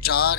4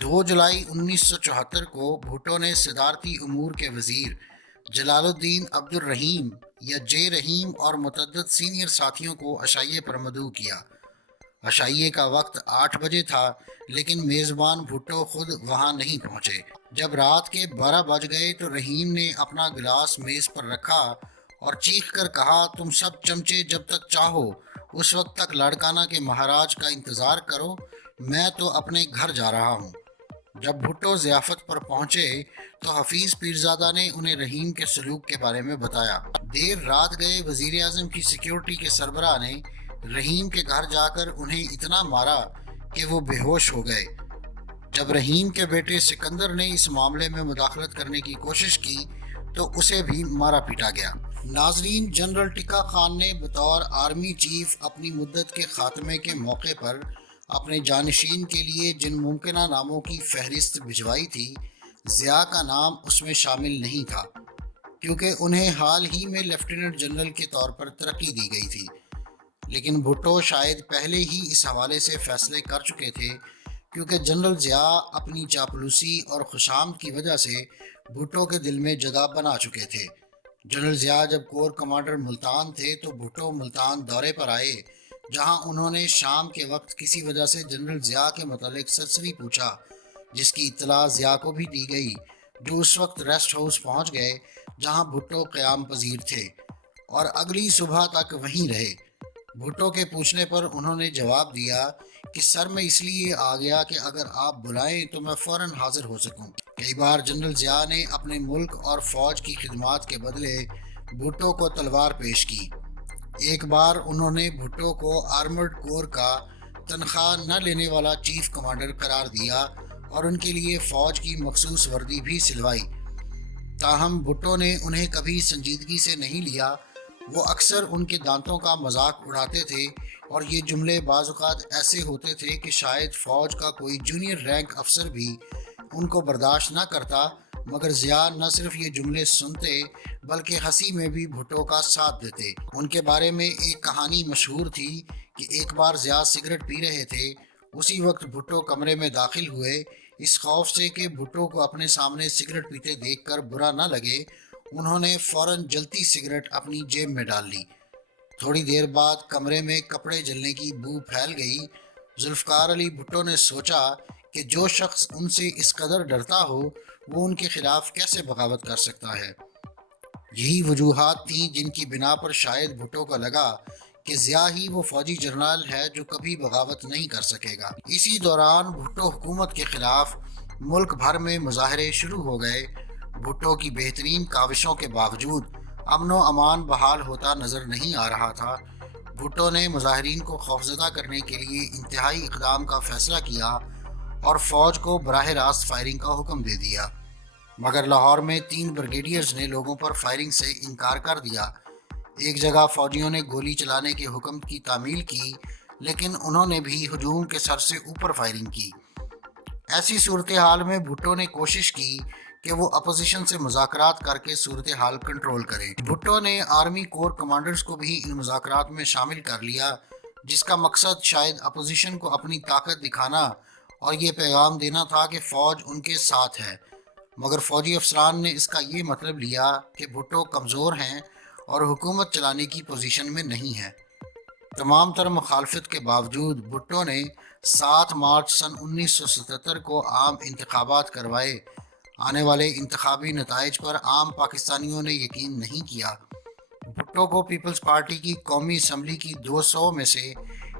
2 جولائی 1974 کو بھٹو نے صدارتی امور کے وزیر جلال الدین عبد الرحیم یا جے رحیم اور متعدد سینئر ساتھیوں کو عشائیے پر مدعو کیا۔ عشائیے کا وقت 8 بجے تھا، لیکن میزبان بھٹو خود وہاں نہیں پہنچے۔ جب رات کے 12 بج گئے تو رحیم نے اپنا گلاس میز پر رکھا اور چیخ کر کہا، تم سب چمچے جب تک چاہو اس وقت تک لاڑکانہ کے مہاراج کا انتظار کرو، میں تو اپنے گھر جا رہا ہوں۔ جب بھٹو ضیافت پر پہنچے تو حفیظ پیرزادہ نے انہیں رحیم کے سلوک کے بارے میں بتایا۔ دیر رات گئے وزیر اعظم کی سیکیورٹی کے سربراہ نے رحیم کے گھر جا کر انہیں اتنا مارا کہ وہ بے ہوش ہو گئے۔ جب رحیم کے بیٹے سکندر نے اس معاملے میں مداخلت کرنے کی کوشش کی تو اسے بھی مارا پیٹا گیا۔ ناظرین، جنرل ٹکا خان نے بطور آرمی چیف اپنی مدت کے خاتمے کے موقع پر اپنے جانشین کے لیے جن ممکنہ ناموں کی فہرست بھجوائی تھی، ضیاء کا نام اس میں شامل نہیں تھا، کیونکہ انہیں حال ہی میں لیفٹیننٹ جنرل کے طور پر ترقی دی گئی تھی۔ لیکن بھٹو شاید پہلے ہی اس حوالے سے فیصلے کر چکے تھے، کیونکہ جنرل ضیاء اپنی چاپلوسی اور خوشامد کی وجہ سے بھٹو کے دل میں جگہ بنا چکے تھے۔ جنرل ضیاء جب کور کمانڈر ملتان تھے تو بھٹو ملتان دورے پر آئے، جہاں انہوں نے شام کے وقت کسی وجہ سے جنرل ضیاء کے متعلق سرسری پوچھا، جس کی اطلاع ضیاء کو بھی دی گئی، جو اس وقت ریسٹ ہاؤس پہنچ گئے جہاں بھٹو قیام پذیر تھے اور اگلی صبح تک وہیں رہے۔ بھٹو کے پوچھنے پر انہوں نے جواب دیا کہ سر میں اس لیے آ گیا کہ اگر آپ بلائیں تو میں فوراً حاضر ہو سکوں۔ کئی بار جنرل ضیاء نے اپنے ملک اور فوج کی خدمات کے بدلے بھٹو کو تلوار پیش کی۔ ایک بار انہوں نے بھٹو کو آرمرڈ کور کا تنخواہ نہ لینے والا چیف کمانڈر قرار دیا اور ان کے لیے فوج کی مخصوص وردی بھی سلوائی۔ تاہم بھٹو نے انہیں کبھی سنجیدگی سے نہیں لیا۔ وہ اکثر ان کے دانتوں کا مذاق اڑاتے تھے اور یہ جملے بعض اوقات ایسے ہوتے تھے کہ شاید فوج کا کوئی جونیئر رینک افسر بھی ان کو برداشت نہ کرتا، مگر ضیاء نہ صرف یہ جملے سنتے بلکہ ہنسی میں بھی بھٹو کا ساتھ دیتے۔ ان کے بارے میں ایک کہانی مشہور تھی کہ ایک بار ضیاء سگریٹ پی رہے تھے، اسی وقت بھٹو کمرے میں داخل ہوئے۔ اس خوف سے کہ بھٹو کو اپنے سامنے سگریٹ پیتے دیکھ کر برا نہ لگے، انہوں نے فوراً جلتی سگریٹ اپنی جیب میں ڈال لی۔ تھوڑی دیر بعد کمرے میں کپڑے جلنے کی بو پھیل گئی۔ ذوالفقار علی بھٹو نے سوچا کہ جو شخص ان سے اس قدر ڈرتا ہو وہ ان کے خلاف کیسے بغاوت کر سکتا ہے۔ یہی وجوہات تھیں جن کی بنا پر شاید بھٹو کو لگا کہ ضیاء ہی وہ فوجی جرنیل ہے جو کبھی بغاوت نہیں کر سکے گا۔ اسی دوران بھٹو حکومت کے خلاف ملک بھر میں مظاہرے شروع ہو گئے۔ بھٹو کی بہترین کاوشوں کے باوجود امن و امان بحال ہوتا نظر نہیں آ رہا تھا۔ بھٹو نے مظاہرین کو خوفزدہ کرنے کے لیے انتہائی اقدام کا فیصلہ کیا اور فوج کو براہ راست فائرنگ کا حکم دے دیا، مگر لاہور میں 3 بریگیڈیئرز نے لوگوں پر فائرنگ سے انکار کر دیا۔ ایک جگہ فوجیوں نے گولی چلانے کے حکم کی تعمیل کی، لیکن انہوں نے بھی ہجوم کے سر سے اوپر فائرنگ کی۔ ایسی صورتحال میں بھٹو نے کوشش کی کہ وہ اپوزیشن سے مذاکرات کر کے صورتحال کنٹرول کریں۔ بھٹو نے آرمی کور کمانڈرز کو بھی ان مذاکرات میں شامل کر لیا، جس کا مقصد شاید اپوزیشن کو اپنی طاقت دکھانا اور یہ پیغام دینا تھا کہ فوج ان کے ساتھ ہے، مگر فوجی افسران نے اس کا یہ مطلب لیا کہ بھٹو کمزور ہیں اور حکومت چلانے کی پوزیشن میں نہیں ہے۔ تمام تر مخالفت کے باوجود بھٹو نے 7 مارچ سن 1977 کو عام انتخابات کروائے۔ آنے والے انتخابی نتائج پر عام پاکستانیوں نے یقین نہیں کیا۔ بھٹو کو پیپلز پارٹی کی قومی اسمبلی کی 200 میں سے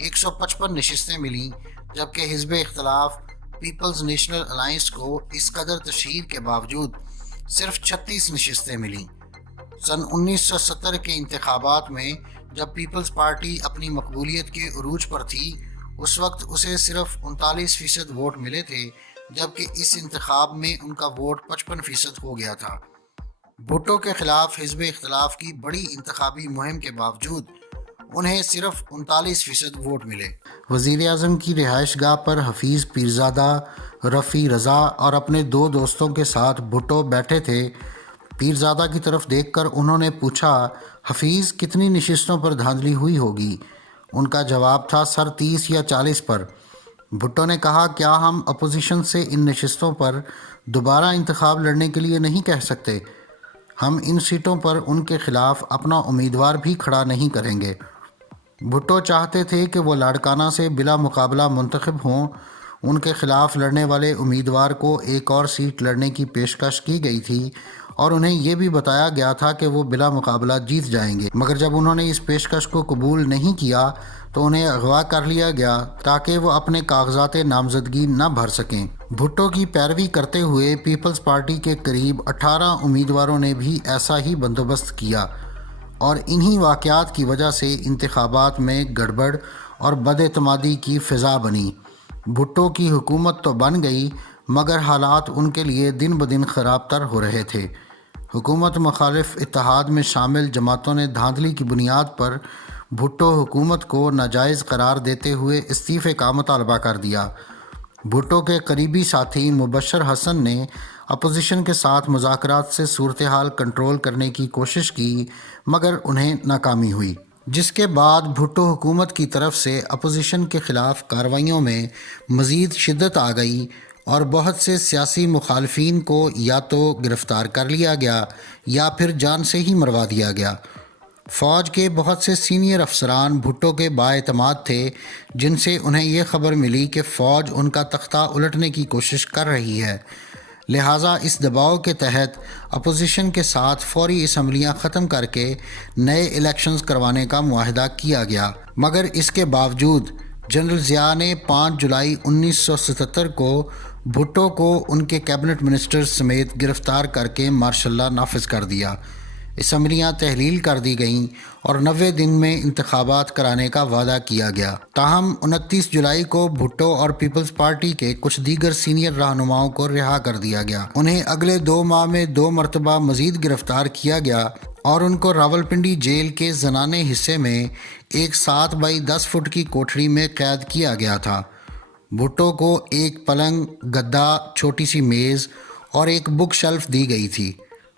155 نشستیں ملیں، جبکہ حزب اختلاف پیپلز نیشنل الائنس کو اس قدر تشہیر کے باوجود صرف 36 نشستیں ملیں۔ سن 1970 کے انتخابات میں جب پیپلز پارٹی اپنی مقبولیت کے عروج پر تھی، اس وقت اسے صرف 39% ووٹ ملے تھے، جبکہ اس انتخاب میں ان کا ووٹ 55% ہو گیا تھا۔ بھٹو کے خلاف حزب اختلاف کی بڑی انتخابی مہم کے باوجود انہیں صرف 39% ووٹ ملے۔ وزیر اعظم کی رہائش گاہ پر حفیظ پیرزادہ، رفیع رضا اور اپنے 2 دوستوں کے ساتھ بھٹو بیٹھے تھے۔ پیرزادہ کی طرف دیکھ کر انہوں نے پوچھا، حفیظ کتنی نشستوں پر دھاندلی ہوئی ہوگی؟ ان کا جواب تھا، سر 30 یا 40 پر۔ بھٹو نے کہا، کیا ہم اپوزیشن سے ان نشستوں پر دوبارہ انتخاب لڑنے کے لیے نہیں کہہ سکتے؟ ہم ان سیٹوں پر ان کے خلاف اپنا امیدوار بھی کھڑا نہیں کریں گے۔ بھٹو چاہتے تھے کہ وہ لاڑکانہ سے بلا مقابلہ منتخب ہوں۔ ان کے خلاف لڑنے والے امیدوار کو ایک اور سیٹ لڑنے کی پیشکش کی گئی تھی اور انہیں یہ بھی بتایا گیا تھا کہ وہ بلا مقابلہ جیت جائیں گے، مگر جب انہوں نے اس پیشکش کو قبول نہیں کیا تو انہیں اغوا کر لیا گیا تاکہ وہ اپنے کاغذات نامزدگی نہ بھر سکیں۔ بھٹو کی پیروی کرتے ہوئے پیپلز پارٹی کے قریب 18 امیدواروں نے بھی ایسا ہی بندوبست کیا اور انہی واقعات کی وجہ سے انتخابات میں گڑبڑ اور بد اعتمادی کی فضا بنی۔ بھٹو کی حکومت تو بن گئی مگر حالات ان کے لیے دن بدن خراب تر ہو رہے تھے۔ حکومت مخالف اتحاد میں شامل جماعتوں نے دھاندلی کی بنیاد پر بھٹو حکومت کو ناجائز قرار دیتے ہوئے استعفے کا مطالبہ کر دیا۔ بھٹو کے قریبی ساتھی مبشر حسن نے اپوزیشن کے ساتھ مذاکرات سے صورتحال کنٹرول کرنے کی کوشش کی مگر انہیں ناکامی ہوئی، جس کے بعد بھٹو حکومت کی طرف سے اپوزیشن کے خلاف کارروائیوں میں مزید شدت آ گئی اور بہت سے سیاسی مخالفین کو یا تو گرفتار کر لیا گیا یا پھر جان سے ہی مروا دیا گیا۔ فوج کے بہت سے سینئر افسران بھٹو کے بااعتماد تھے، جن سے انہیں یہ خبر ملی کہ فوج ان کا تختہ الٹنے کی کوشش کر رہی ہے، لہٰذا اس دباؤ کے تحت اپوزیشن کے ساتھ فوری اسمبلیاں ختم کر کے نئے الیکشنز کروانے کا معاہدہ کیا گیا، مگر اس کے باوجود جنرل ضیاء نے 5 جولائی 1977 کو بھٹو کو ان کے کیبنٹ منسٹرز سمیت گرفتار کر کے مارشل لا نافذ کر دیا۔ اسمبلیاں تحلیل کر دی گئیں اور 90 دن میں انتخابات کرانے کا وعدہ کیا گیا، تاہم 29 جولائی کو بھٹو اور پیپلز پارٹی کے کچھ دیگر سینئر رہنماؤں کو رہا کر دیا گیا۔ انہیں اگلے 2 ماہ میں 2 مرتبہ مزید گرفتار کیا گیا اور ان کو راولپنڈی جیل کے زنانے حصے میں ایک 7 بائی 10 فٹ کی کوٹھری میں قید کیا گیا تھا۔ بھٹو کو ایک پلنگ، گدا، چھوٹی سی میز اور ایک بک شیلف دی گئی تھی۔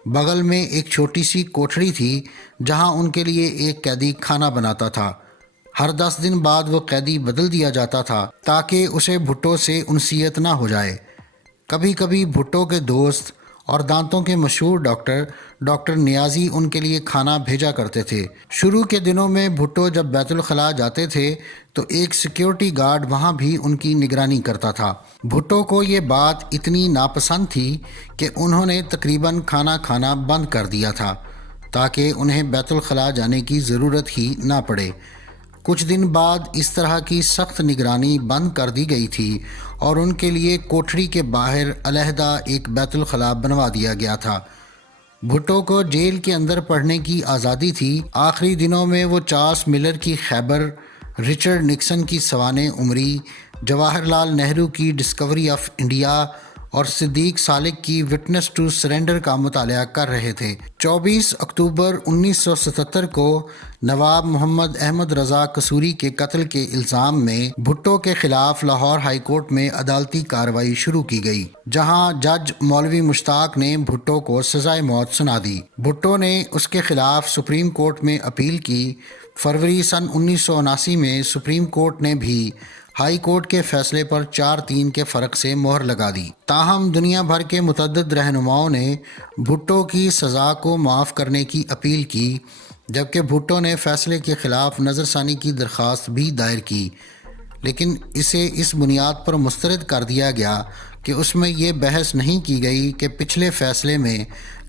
بغل میں ایک چھوٹی سی کوٹھری تھی جہاں ان کے لیے ایک قیدی کھانا بناتا تھا۔ ہر 10 دن بعد وہ قیدی بدل دیا جاتا تھا تاکہ اسے بھٹو سے انسیت نہ ہو جائے۔ کبھی کبھی بھٹو کے دوست اور دانتوں کے مشہور ڈاکٹر نیازی ان کے لیے کھانا بھیجا کرتے تھے۔ شروع کے دنوں میں بھٹو جب بیت الخلاء جاتے تھے تو ایک سیکیورٹی گارڈ وہاں بھی ان کی نگرانی کرتا تھا۔ بھٹو کو یہ بات اتنی ناپسند تھی کہ انہوں نے تقریباً کھانا کھانا بند کر دیا تھا تاکہ انہیں بیت الخلاء جانے کی ضرورت ہی نہ پڑے۔ کچھ دن بعد اس طرح کی سخت نگرانی بند کر دی گئی تھی اور ان کے لیے کوٹھری کے باہر علیحدہ ایک بیت الخلاء بنوا دیا گیا تھا۔ بھٹو کو جیل کے اندر پڑھنے کی آزادی تھی۔ آخری دنوں میں وہ چارلس ملر کی خیبر، رچرڈ نکسن کی سوانح عمری، جواہر لال نہرو کی ڈسکوری آف انڈیا اور صدیق سالک کی وٹنس ٹو سرنڈر کا مطالعہ کر رہے تھے۔ 24 اکتوبر 1977 کو نواب محمد احمد رضا قصوری کے قتل کے الزام میں بھٹو کے خلاف لاہور ہائی کورٹ میں عدالتی کارروائی شروع کی گئی، جہاں جج مولوی مشتاق نے بھٹو کو سزائے موت سنا دی۔ بھٹو نے اس کے خلاف سپریم کورٹ میں اپیل کی۔ فروری سن 1979 میں سپریم کورٹ نے بھی ہائی کورٹ کے فیصلے پر 4-3 کے فرق سے مہر لگا دی۔ تاہم دنیا بھر کے متعدد رہنماؤں نے بھٹو کی سزا کو معاف کرنے کی اپیل کی، جبکہ بھٹو نے فیصلے کے خلاف نظر ثانی کی درخواست بھی دائر کی، لیکن اسے اس بنیاد پر مسترد کر دیا گیا کہ اس میں یہ بحث نہیں کی گئی کہ پچھلے فیصلے میں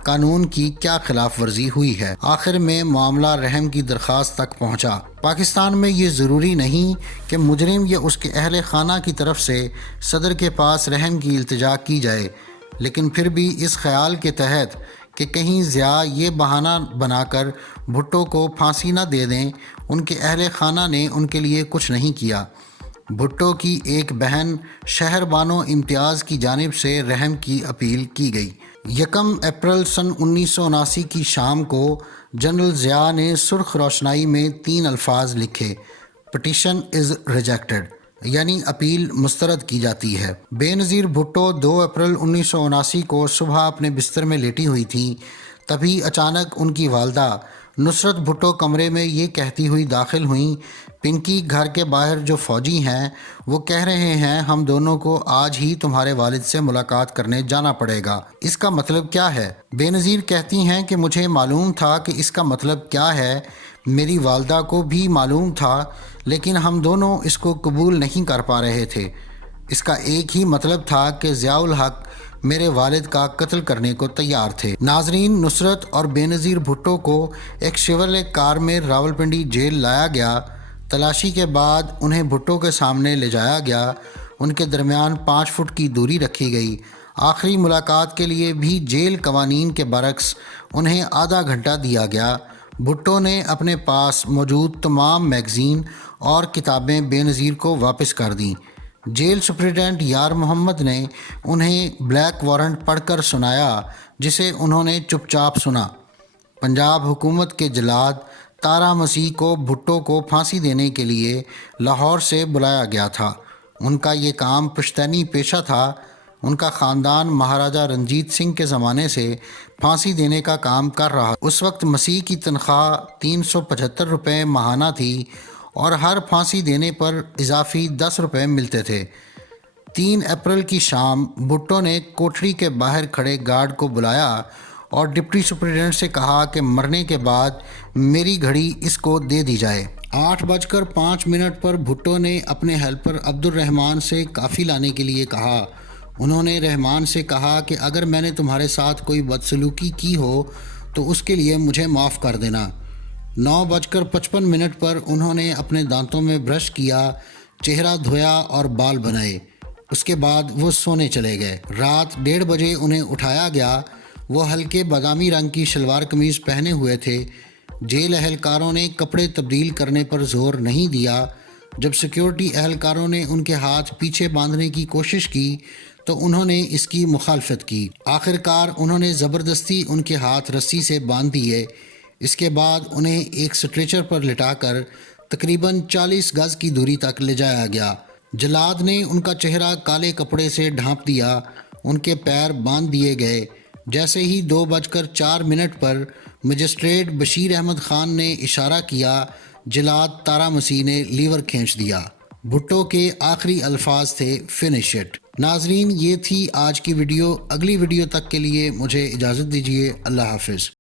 قانون کی کیا خلاف ورزی ہوئی ہے۔ آخر میں معاملہ رحم کی درخواست تک پہنچا۔ پاکستان میں یہ ضروری نہیں کہ مجرم یا اس کے اہل خانہ کی طرف سے صدر کے پاس رحم کی التجا کی جائے، لیکن پھر بھی اس خیال کے تحت کہ کہیں ضیاء یہ بہانہ بنا کر بھٹو کو پھانسی نہ دے دیں، ان کے اہل خانہ نے ان کے لیے کچھ نہیں کیا۔ بھٹو کی ایک بہن شہر بانو امتیاز کی جانب سے رحم کی اپیل کی گئی۔ 1 اپریل سن 1979 کی شام کو جنرل ضیاء نے سرخ روشنائی میں 3 الفاظ لکھے: پٹیشن از ریجیکٹڈ، یعنی اپیل مسترد کی جاتی ہے۔ بے نظیر بھٹو 2 اپریل 1979 کو صبح اپنے بستر میں لیٹی ہوئی تھیں، تبھی اچانک ان کی والدہ نصرت بھٹو کمرے میں یہ کہتی ہوئی داخل ہوئیں، پنکی گھر کے باہر جو فوجی ہیں وہ کہہ رہے ہیں ہم دونوں کو آج ہی تمہارے والد سے ملاقات کرنے جانا پڑے گا، اس کا مطلب کیا ہے؟ بے نظیر کہتی ہیں کہ مجھے معلوم تھا کہ اس کا مطلب کیا ہے، میری والدہ کو بھی معلوم تھا، لیکن ہم دونوں اس کو قبول نہیں کر پا رہے تھے۔ اس کا ایک ہی مطلب تھا کہ ضیاء الحق میرے والد کا قتل کرنے کو تیار تھے۔ ناظرین، نصرت اور بے نظیر بھٹو کو ایک شیورلے کار میں راولپنڈی جیل لایا گیا۔ تلاشی کے بعد انہیں بھٹو کے سامنے لے جایا گیا۔ ان کے درمیان 5 فٹ کی دوری رکھی گئی۔ آخری ملاقات کے لیے بھی جیل قوانین کے برعکس انہیں آدھا گھنٹہ دیا گیا۔ بھٹو نے اپنے پاس موجود تمام میگزین اور کتابیں بے نظیر کو واپس کر دیں۔ جیل سپرنٹنڈنٹ یار محمد نے انہیں بلیک وارنٹ پڑھ کر سنایا، جسے انہوں نے چپ چاپ سنا۔ پنجاب حکومت کے جلاد تارا مسیح کو بھٹو کو پھانسی دینے کے لیے لاہور سے بلایا گیا تھا۔ ان کا یہ کام پشتینی پیشہ تھا۔ ان کا خاندان مہاراجہ رنجیت سنگھ کے زمانے سے پھانسی دینے کا کام کر رہا۔ اس وقت مسیح کی تنخواہ 375 روپے ماہانہ تھی اور ہر پھانسی دینے پر اضافی 10 روپے ملتے تھے۔ 3 اپریل کی شام بھٹو نے کوٹھری کے باہر کھڑے گارڈ کو بلایا اور ڈپٹی سپرنٹنڈنٹ سے کہا کہ مرنے کے بعد میری گھڑی اس کو دے دی جائے۔ 8:05 پر بھٹو نے اپنے ہیلپر عبد الرحمان سے کافی لانے کے لیے کہا۔ انہوں نے رحمان سے کہا کہ اگر میں نے تمہارے ساتھ کوئی بدسلوکی کی ہو تو اس کے لیے مجھے معاف کر دینا۔ 9:55 پر انہوں نے اپنے دانتوں میں برش کیا، چہرہ دھویا اور بال بنائے۔ اس کے بعد وہ سونے چلے گئے۔ رات 1:30 بجے انہیں اٹھایا گیا۔ وہ ہلکے بادامی رنگ کی شلوار قمیض پہنے ہوئے تھے۔ جیل اہلکاروں نے کپڑے تبدیل کرنے پر زور نہیں دیا۔ جب سیکیورٹی اہلکاروں نے ان کے ہاتھ پیچھے باندھنے کی کوشش کی تو انہوں نے اس کی مخالفت کی۔ آخرکار انہوں نے زبردستی ان کے ہاتھ رسی سے باندھ دیے۔ اس کے بعد انہیں ایک سٹریچر پر لٹا کر تقریباً 40 گز کی دوری تک لے جایا گیا۔ جلاد نے ان کا چہرہ کالے کپڑے سے ڈھانپ دیا۔ ان کے پیر باندھ دیے گئے۔ جیسے ہی 2:04 پر مجسٹریٹ بشیر احمد خان نے اشارہ کیا، جلاد تارا مسیح نے لیور کھینچ دیا۔ بھٹو کے آخری الفاظ تھے فنش اٹ۔ ناظرین، یہ تھی آج کی ویڈیو۔ اگلی ویڈیو تک کے لیے مجھے اجازت دیجیے۔ اللہ حافظ۔